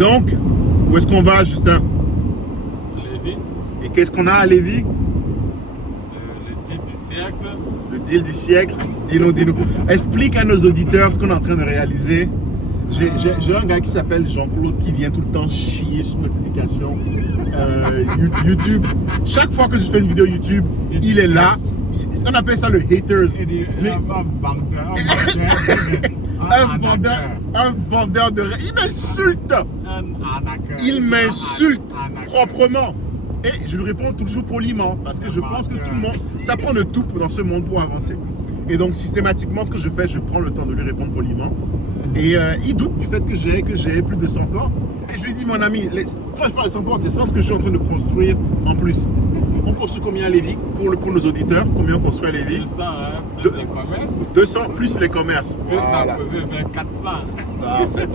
Donc, où est-ce qu'on va, Justin? Lévis. Et qu'est-ce qu'on a à Lévis? Le deal du siècle. Le deal du siècle. Dis-nous. Explique à nos auditeurs ce qu'on est en train de réaliser. J'ai un gars qui s'appelle Jean-Claude qui vient tout le temps chier sur mes publications YouTube. Chaque fois que je fais une vidéo YouTube, il est là. On appelle ça le haters. Mais un vendeur de rêve. Il m'insulte. Il m'insulte proprement. Et je lui réponds toujours poliment parce que je pense que tout le monde, ça prend de tout dans ce monde pour avancer. Et donc systématiquement, ce que je fais, je prends le temps de lui répondre poliment. Et il doute du fait que j'ai plus de 100 portes. Et je lui dis, mon ami, quand je parle de 100 portes, c'est ça ce que je suis en train de construire en plus. On construit combien à Lévis pour nos auditeurs? Combien on construit à Lévis? 200, hein, plus les commerces. 200 plus les commerces. Plus Voilà. ça faisait vers 400. Parfait.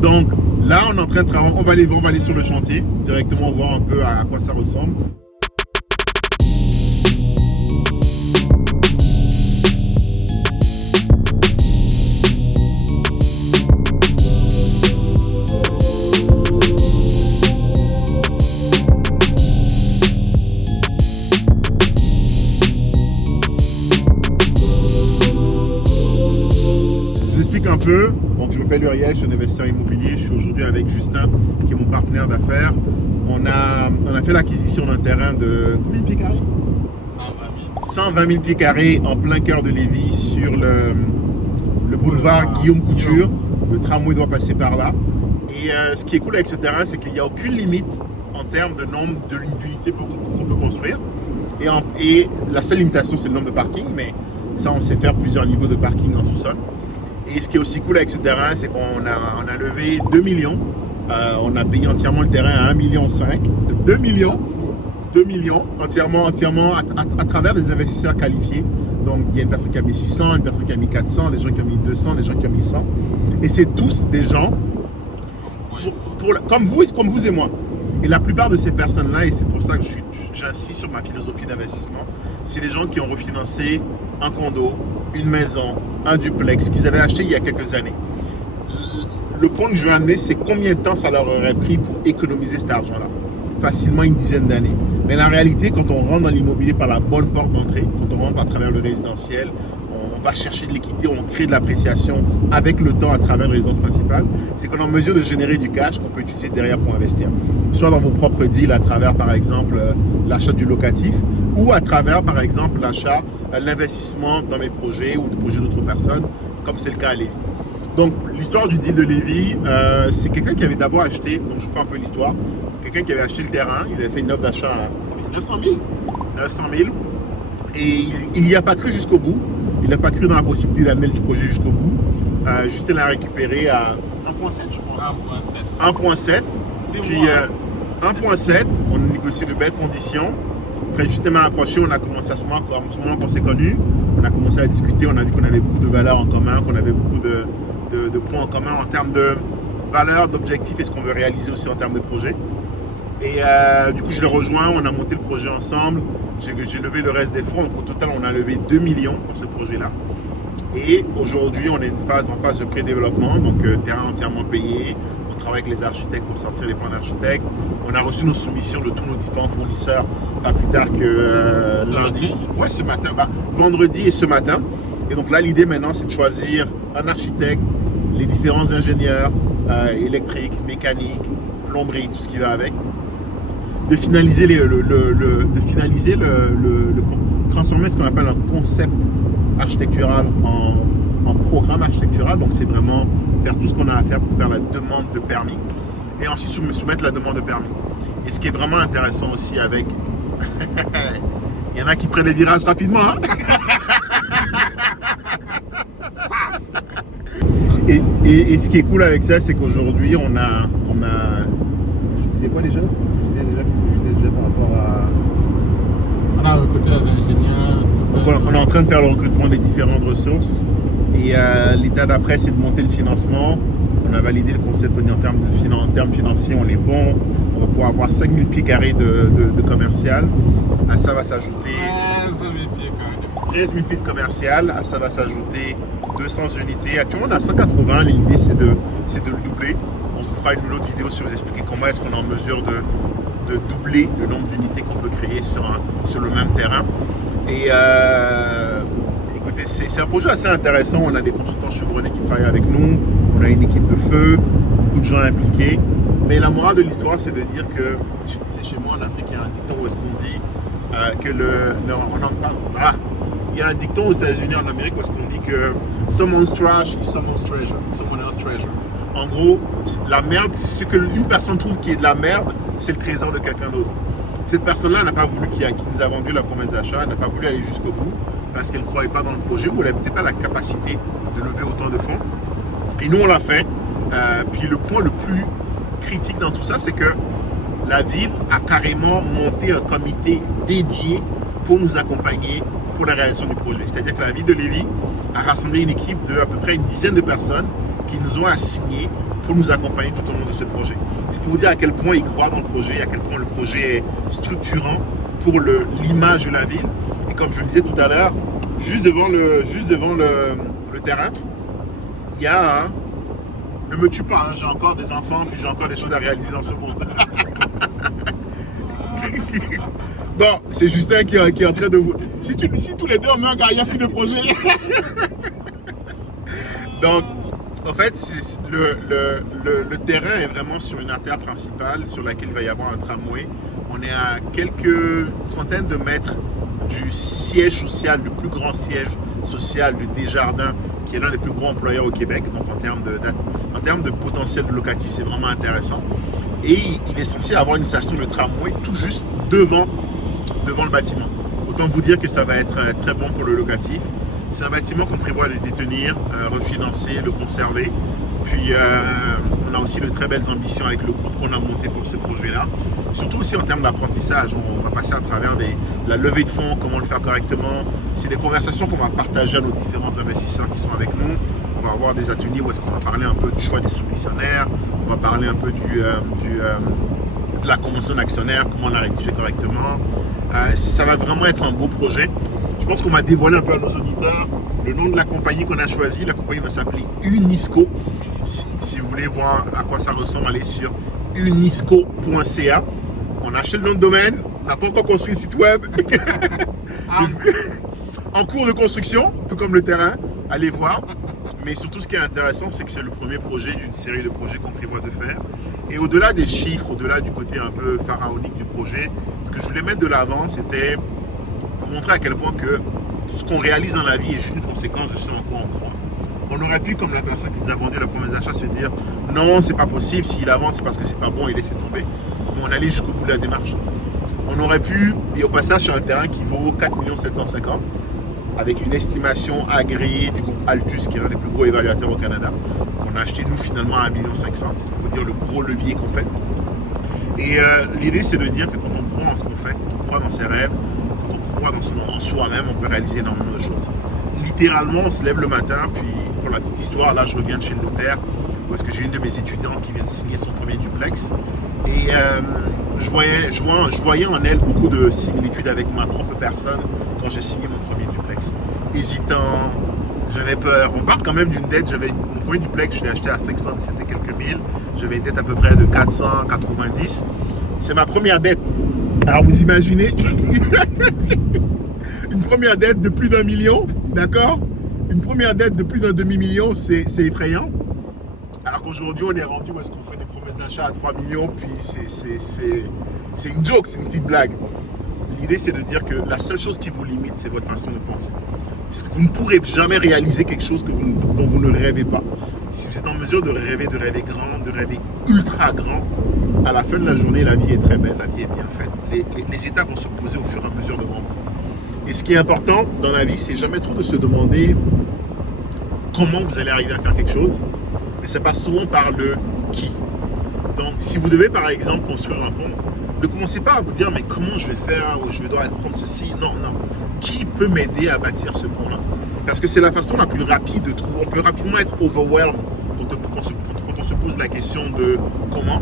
Donc là, on est en train de travailler. On va aller sur le chantier directement voir un peu à quoi ça ressemble. Un peu. Donc je m'appelle Uriel, je suis un investisseur immobilier. Je suis aujourd'hui avec Justin, qui est mon partenaire d'affaires. On a fait l'acquisition d'un terrain de combien de pieds carrés? 120 000 pieds carrés en plein cœur de Lévis, sur le boulevard Guillaume Couture. Le tramway doit passer par là. Et ce qui est cool avec ce terrain, c'est qu'il n'y a aucune limite en termes de nombre d'unités qu'on peut construire. Et la seule limitation, c'est le nombre de parkings, mais ça, on sait faire plusieurs niveaux de parking en sous-sol. Et ce qui est aussi cool avec ce terrain, c'est qu'on a levé 2 millions. On a payé entièrement le terrain à 1,5 million. 2 millions entièrement à travers des investisseurs qualifiés. Donc il y a une personne qui a mis 600, une personne qui a mis 400, des gens qui ont mis 200, des gens qui ont mis 100. Et c'est tous des gens comme vous et moi. Et la plupart de ces personnes-là, et c'est pour ça que j'insiste sur ma philosophie d'investissement, c'est des gens qui ont refinancé un condo, une maison, un duplex qu'ils avaient acheté il y a quelques années. Le point que je veux amener, c'est combien de temps ça leur aurait pris pour économiser cet argent-là. Facilement une dizaine d'années. Mais la réalité, quand on rentre dans l'immobilier par la bonne porte d'entrée, quand on rentre à travers le résidentiel, on va chercher de l'équité, on crée de l'appréciation avec le temps à travers la résidence principale, c'est qu'on est en mesure de générer du cash qu'on peut utiliser derrière pour investir. Soit dans vos propres deals à travers, par exemple, l'achat du locatif, ou à travers, par exemple, l'investissement dans mes projets ou des projets d'autres personnes, comme c'est le cas à Lévis. Donc, l'histoire du deal de Lévis, c'est quelqu'un qui avait d'abord acheté, donc je vous fais un peu l'histoire, quelqu'un qui avait acheté le terrain, il avait fait une offre d'achat à 900 000, et il n'y a pas cru jusqu'au bout, il n'a pas cru dans la possibilité d'amener le projet jusqu'au bout. Justin l'a récupéré à 1,7 je pense. 1,7. Puis 1,7, on a négocié de belles conditions. Après, Justin m'a approché, on a commencé à ce moment qu'on s'est connus, on a commencé à discuter, on a vu qu'on avait beaucoup de valeurs en commun, qu'on avait beaucoup de points en commun en termes de valeurs, d'objectifs et ce qu'on veut réaliser aussi en termes de projet. Et du coup, je l'ai rejoint, on a monté le projet ensemble, j'ai levé le reste des fonds, donc au total, on a levé 2 millions pour ce projet-là. Et aujourd'hui, on est en phase de pré-développement, donc terrain entièrement payé. On travaille avec les architectes pour sortir les plans d'architectes. On a reçu nos soumissions de tous nos différents fournisseurs pas plus tard que lundi. Ouais, ce matin, vendredi et ce matin. Et donc là, l'idée maintenant, c'est de choisir un architecte, les différents ingénieurs électriques, mécaniques, plomberie, tout ce qui va avec. De finaliser transformer ce qu'on appelle un concept architectural en programme architectural. Donc c'est vraiment faire tout ce qu'on a à faire pour faire la demande de permis et ensuite soumettre la demande de permis. Et ce qui est vraiment intéressant aussi avec il y en a qui prennent les virages rapidement, hein. Et ce qui est cool avec ça, c'est qu'aujourd'hui on a je disais quoi déjà? Qu'est-ce que je disais déjà par rapport à... On a recruté des ingénieurs. Donc on est en train de faire le recrutement des différentes ressources. Et l'état d'après, c'est de monter le financement. On a validé le concept en termes financiers, on est bon. On va pouvoir avoir 5000 pieds carrés de commercial. À ça va s'ajouter 13 000 pieds de commercial. À ça va s'ajouter 200 unités. Actuellement, on a 180. L'idée, c'est de le doubler. On vous fera une autre vidéo si vous expliquer comment est-ce qu'on est en mesure de doubler le nombre d'unités qu'on peut créer sur le même terrain. Et écoutez, c'est un projet assez intéressant. On a des consultants chevronnés qui travaillent avec nous. On a une équipe de feu, beaucoup de gens impliqués. Mais la morale de l'histoire, c'est de dire que, c'est chez moi en Afrique, il y a un dicton où est-ce qu'on dit que on en parle. Ah, il y a un dicton aux États-Unis, en Amérique, où est-ce qu'on dit que someone's trash is someone's treasure, someone else's treasure. En gros, la merde, ce qu'une personne trouve qui est de la merde, c'est le trésor de quelqu'un d'autre. Cette personne-là n'a pas voulu, qui nous a vendu la promesse d'achat, elle n'a pas voulu aller jusqu'au bout parce qu'elle ne croyait pas dans le projet ou elle n'avait peut-être pas la capacité de lever autant de fonds. Et nous, on l'a fait. Puis le point le plus critique dans tout ça, c'est que la ville a carrément monté un comité dédié pour nous accompagner pour la réalisation du projet. C'est-à-dire que la ville de Lévis a rassemblé une équipe de à peu près une dizaine de personnes qui nous ont assignés pour nous accompagner tout au long de ce projet. C'est pour vous dire à quel point ils croient dans le projet, à quel point le projet est structurant pour l'image de la ville. Et comme je le disais tout à l'heure, juste devant le terrain, il y a ne me tue pas, hein, j'ai encore des enfants, puis j'ai encore des choses à réaliser dans ce monde. Bon, c'est Justin qui est en train de vous... Si tous les deux on meurt, il n'y a plus de projet. Donc, en fait, le terrain est vraiment sur une artère principale sur laquelle il va y avoir un tramway. On est à quelques centaines de mètres du siège social, le plus grand siège social de Desjardins, qui est l'un des plus gros employeurs au Québec. Donc en termes de potentiel locatif, c'est vraiment intéressant. Et il est censé avoir une station de tramway tout juste devant le bâtiment. Autant vous dire que ça va être très bon pour le locatif. C'est un bâtiment qu'on prévoit de détenir, refinancer, le conserver. Puis on a aussi de très belles ambitions avec le groupe qu'on a monté pour ce projet-là. Surtout aussi en termes d'apprentissage. On va passer à travers la levée de fonds, comment le faire correctement. C'est des conversations qu'on va partager à nos différents investisseurs qui sont avec nous. On va avoir des ateliers où est-ce qu'on va parler un peu du choix des soumissionnaires. On va parler un peu de la convention d'actionnaire, comment la rédiger correctement. Ça va vraiment être un beau projet. Je pense qu'on va dévoiler un peu à nos auditeurs le nom de la compagnie qu'on a choisi. La compagnie va s'appeler Unisco. Si vous voulez voir à quoi ça ressemble, allez sur unisco.ca. On a acheté le nom de domaine, on n'a pas encore construit le site web. En cours de construction, tout comme le terrain, allez voir. Mais surtout, ce qui est intéressant, c'est que c'est le premier projet d'une série de projets qu'on prévoit de faire. Et au-delà des chiffres, au-delà du côté un peu pharaonique du projet, ce que je voulais mettre de l'avant, c'était vous montrer à quel point que ce qu'on réalise dans la vie est juste une conséquence de ce en quoi on croit. On aurait pu, comme la personne qui nous a vendu la promesse d'achat, se dire non, c'est pas possible, s'il avance, c'est parce que c'est pas bon, il laisse tomber. Mais on allait jusqu'au bout de la démarche. On aurait pu, et au passage, sur un terrain qui vaut 4 750 000, avec une estimation agréée du groupe Altus, qui est l'un des plus gros évaluateurs au Canada. On a acheté, nous, finalement, à 1 500 000. Il faut dire le gros levier qu'on fait. Et l'idée, c'est de dire que quand on croit en ce qu'on fait, quand on croit dans ses rêves, quand on croit en soi-même, on peut réaliser énormément de choses. Littéralement, on se lève le matin, puis pour la petite histoire, là, je reviens de chez le notaire, parce que j'ai une de mes étudiantes qui vient de signer son premier duplex. Et je voyais en elle beaucoup de similitudes avec ma propre personne quand j'ai signé mon premier duplex. Hésitant, j'avais peur. On parle quand même d'une dette. Mon premier duplex, je l'ai acheté à 517 et quelques mille. J'avais une dette à peu près de 490. C'est ma première dette. Alors vous imaginez une première dette de plus d'1 million, d'accord? Une première dette de plus d'un demi-million, c'est effrayant. Alors qu'aujourd'hui, on est rendu où est-ce qu'on fait des promesses d'achat à 3 millions, puis c'est une joke, c'est une petite blague. L'idée, c'est de dire que la seule chose qui vous limite, c'est votre façon de penser. Parce que vous ne pourrez jamais réaliser quelque chose dont vous ne rêvez pas. Si vous êtes en mesure de rêver grand, de rêver ultra grand, à la fin de la journée, la vie est très belle, la vie est bien faite. Les étapes vont se poser au fur et à mesure devant vous. Et ce qui est important dans la vie, c'est jamais trop de se demander comment vous allez arriver à faire quelque chose, mais ça passe souvent par le qui. Donc, si vous devez par exemple construire un pont, ne commencez pas à vous dire mais comment je vais faire, ou je dois prendre ceci. Non. Qui peut m'aider à bâtir ce pont-là? Parce que c'est la façon la plus rapide de trouver. On peut rapidement être overwhelmed quand on se pose la question de comment,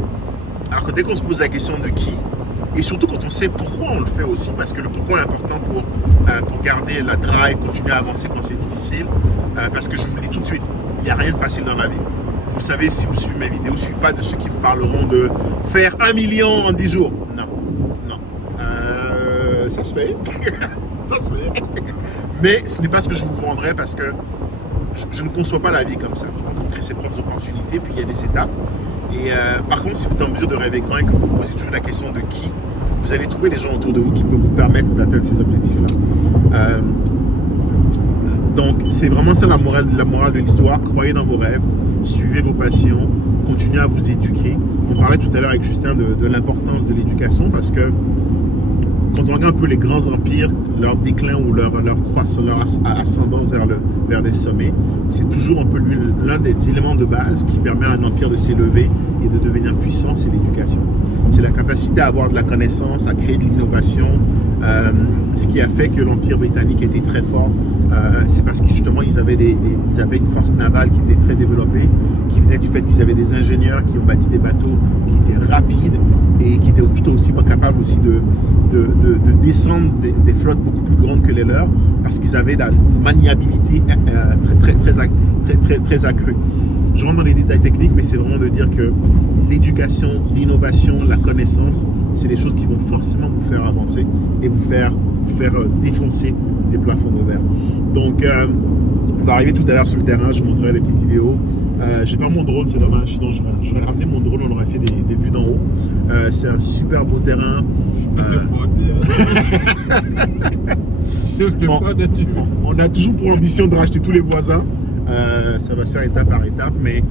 alors que dès qu'on se pose la question de qui, et surtout quand on sait pourquoi on le fait aussi, parce que le pourquoi est important pour garder la drive, continuer à avancer quand c'est difficile, parce que je vous le dis tout de suite, il n'y a rien de facile dans la vie. Vous savez, si vous suivez mes vidéos, je ne suis pas de ceux qui vous parleront de faire 1 million en 10 jours. Non, non. Ça se fait. Ça se fait. Mais ce n'est pas ce que je vous vendrai parce que je ne conçois pas la vie comme ça. Je pense qu'on crée ses propres opportunités, puis il y a des étapes. Et par contre, si vous êtes en mesure de rêver grand et que vous vous posez toujours la question de qui, vous allez trouver les gens autour de vous qui peuvent vous permettre d'atteindre ces objectifs-là. Donc, c'est vraiment ça la morale de l'histoire. Croyez dans vos rêves, suivez vos passions, continuez à vous éduquer. On parlait tout à l'heure avec Justin de l'importance de l'éducation parce que quand on regarde un peu les grands empires, leur déclin ou leur croissance, leur ascendance vers des sommets, c'est toujours un peu l'un des éléments de base qui permet à un empire de s'élever et de devenir puissant, c'est l'éducation. C'est la capacité à avoir de la connaissance, à créer de l'innovation. Ce qui a fait que l'Empire britannique était très fort, c'est parce que justement ils avaient une force navale qui était très développée, qui venait du fait qu'ils avaient des ingénieurs qui ont bâti des bateaux qui étaient rapides et qui étaient plutôt aussi capables aussi de descendre des flottes beaucoup plus grandes que les leurs, parce qu'ils avaient une maniabilité très accrue. Je rentre dans les détails techniques, mais c'est vraiment de dire que l'éducation, l'innovation, la connaissance, c'est des choses qui vont forcément vous faire avancer et vous faire défoncer des plafonds de verre. Donc, vous arrivez tout à l'heure sur le terrain, je vous montrerai des petites vidéos. J'ai pas mon drone, c'est dommage, sinon j'aurais ramené mon drone, on aurait fait des vues d'en haut. C'est un super beau terrain. Bon, on a toujours pour ambition de racheter tous les voisins. Ça va se faire étape par étape, mais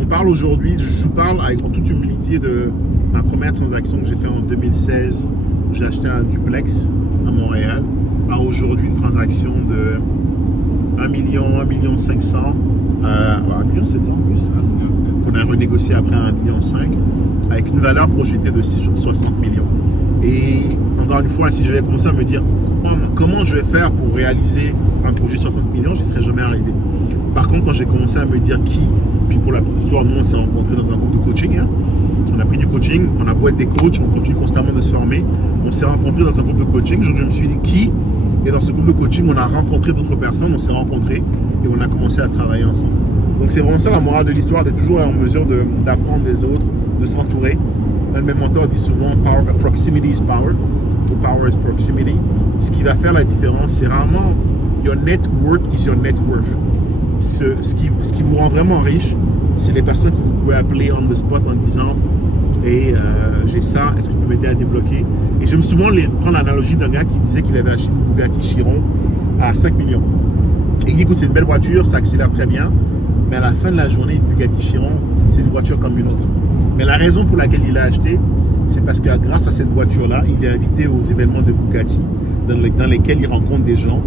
on parle aujourd'hui, je vous parle en toute humilité de ma première transaction que j'ai faite en 2016, où j'ai acheté un duplex à Montréal, à aujourd'hui une transaction de 1 million 500, 1 million 700 en plus, qu'on a renégocié après 1,5 million, avec une valeur projetée de 60 millions. Et encore une fois, si j'avais commencé à me dire comment je vais faire pour réaliser un projet de 60 millions, je n'y serais jamais arrivé. Par contre, quand j'ai commencé à me dire qui, puis pour la petite histoire, nous on s'est rencontrés dans un groupe de coaching. On a pris du coaching, on a beau être des coachs, on continue constamment de se former. On s'est rencontrés dans un groupe de coaching, donc je me suis dit qui. Et dans ce groupe de coaching, on a rencontré d'autres personnes, on s'est rencontrés et on a commencé à travailler ensemble. Donc c'est vraiment ça la morale de l'histoire, d'être toujours en mesure d'apprendre des autres, de s'entourer. Dans le même mentor dit souvent proximity is power, or power is proximity. Ce qui va faire la différence, c'est rarement your network is your net worth. Ce qui vous rend vraiment riche, c'est les personnes que vous pouvez appeler on the spot en disant hey, j'ai ça, est-ce que tu peux m'aider à débloquer? Et j'aime souvent prendre l'analogie d'un gars qui disait qu'il avait acheté une Bugatti Chiron à 5 millions. Et il dit écoute, c'est une belle voiture, ça accélère très bien, mais à la fin de la journée, une Bugatti Chiron, c'est une voiture comme une autre. Mais la raison pour laquelle il l'a acheté, c'est parce que grâce à cette voiture-là, il est invité aux événements de Bugatti dans lesquels il rencontre des gens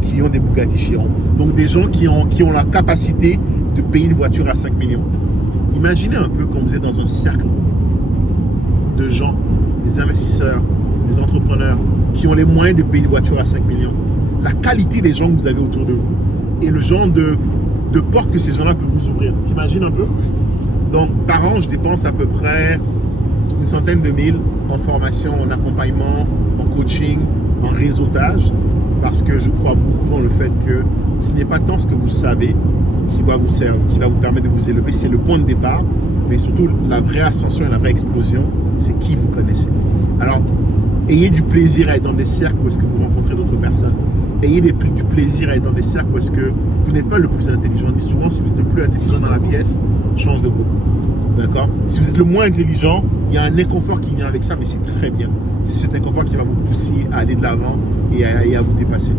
qui ont des Bugatti Chiron. Donc des gens qui ont la capacité de payer une voiture à 5 millions. Imaginez un peu quand vous êtes dans un cercle de gens, des investisseurs, des entrepreneurs qui ont les moyens de payer une voiture à 5 millions. La qualité des gens que vous avez autour de vous et le genre de portes que ces gens-là peuvent vous ouvrir. T'imagines un peu? Donc par an, je dépense à peu près une centaine de mille en formation, en accompagnement, en coaching, en réseautage, parce que je crois beaucoup dans le fait que ce n'est pas tant ce que vous savez qui va vous servir, qui va vous permettre de vous élever, c'est le point de départ, mais surtout la vraie ascension et la vraie explosion, c'est qui vous connaissez. Alors, ayez du plaisir à être dans des cercles où est-ce que vous rencontrez d'autres personnes. Ayez du plaisir à être dans des cercles où est-ce que vous n'êtes pas le plus intelligent. On dit souvent, si vous êtes le plus intelligent dans la pièce, change de groupe. D'accord? Si vous êtes le moins intelligent, il y a un inconfort qui vient avec ça, mais c'est très bien. C'est cet inconfort qui va vous pousser à aller de l'avant et à vous dépasser.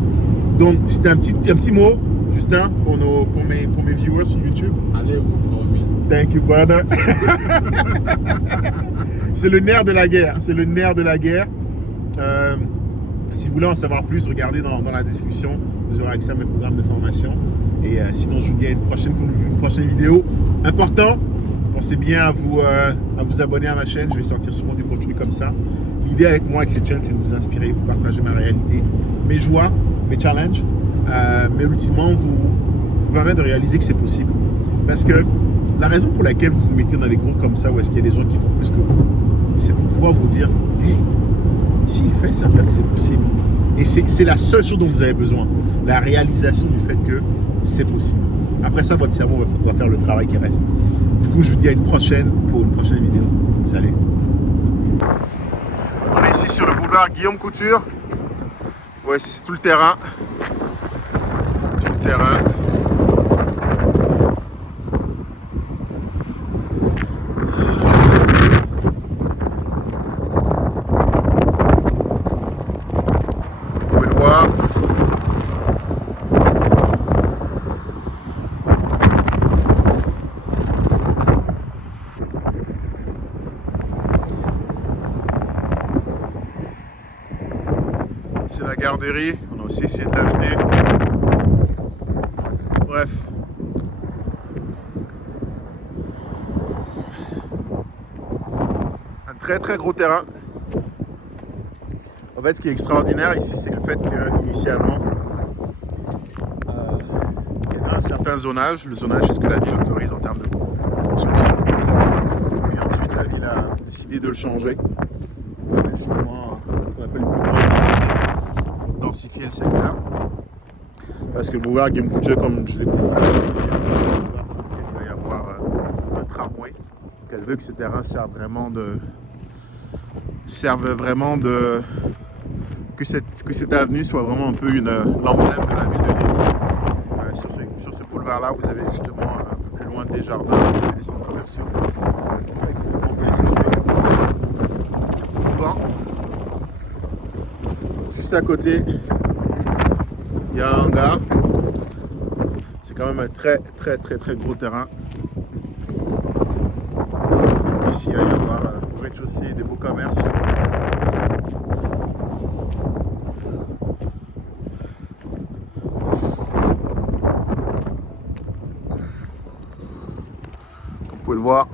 Donc, c'était un petit mot, Justin, pour mes viewers sur YouTube. Allez vous former. Thank you, brother. C'est le nerf de la guerre. C'est le nerf de la guerre. Si vous voulez en savoir plus, regardez dans la description. Vous aurez accès à mes programmes de formation. Et sinon, je vous dis à une prochaine vidéo. Important, pensez bien à vous abonner à ma chaîne. Je vais sortir souvent du contenu comme ça. L'idée avec moi, avec cette chaîne, c'est de vous inspirer, vous partager ma réalité, mes joies, mes challenges, mais ultimement vous permettre de réaliser que c'est possible. Parce que la raison pour laquelle vous vous mettez dans les groupes comme ça, où est-ce qu'il y a des gens qui font plus que vous, c'est pour pouvoir vous dire, hey, s'il fait, ça veut dire que c'est possible. Et c'est la seule chose dont vous avez besoin, la réalisation du fait que c'est possible. Après ça, votre cerveau va faire le travail qui reste. Du coup, je vous dis à une prochaine pour une prochaine vidéo. Salut. On est ici sur le boulevard Guillaume Couture. Ouais, c'est tout le terrain. Tout le terrain. Vous pouvez le voir. C'est la garderie, on a aussi essayé de l'acheter. Bref. Un très très gros terrain. En fait, ce qui est extraordinaire ici, c'est le fait qu'initialement, il y avait un certain zonage. Le zonage, c'est ce que la ville autorise en termes de construction. Puis ensuite, la ville a décidé de le changer. Justement, ce qu'on appelle une plus grande densité. Pour densifier le secteur. Parce que le boulevard Guillaume Couture, comme je l'ai peut-être dit, il va y avoir un tramway. Donc elle veut que ce terrain serve vraiment que cette avenue soit vraiment un peu l'emblème de la ville de Lévis. Sur ce boulevard-là, vous avez justement un peu plus loin des jardins, des centres commerciaux, extrêmement bien situés. Souvent, juste à côté, il y a un hangar. C'est quand même un très très très très gros terrain. Ici, il va y avoir au rez-de-chaussée des beaux commerces. Vous pouvez le voir.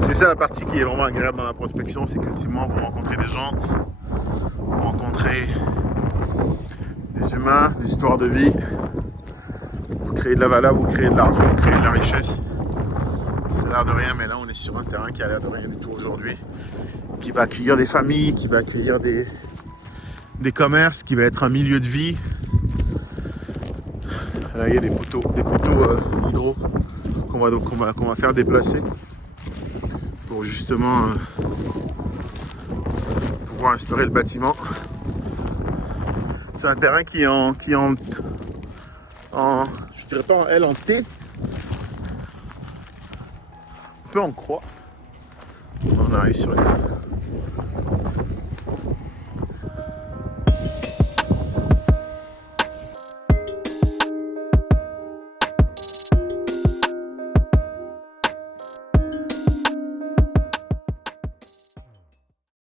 C'est ça la partie qui est vraiment agréable dans la prospection, c'est qu'ultimement vous rencontrez des gens, vous rencontrez des humains, des histoires de vie, vous créez de la valeur, vous créez de l'argent, vous créez de la richesse. Ça a l'air de rien, mais là on est sur un terrain qui a l'air de rien du tout aujourd'hui, qui va accueillir des familles, qui va accueillir des commerces, qui va être un milieu de vie. Là il y a des poteaux hydro qu'on va faire déplacer pour justement pouvoir instaurer le bâtiment. C'est un terrain qui est en je dirais pas en L, en T, un peu en croix. On arrive sur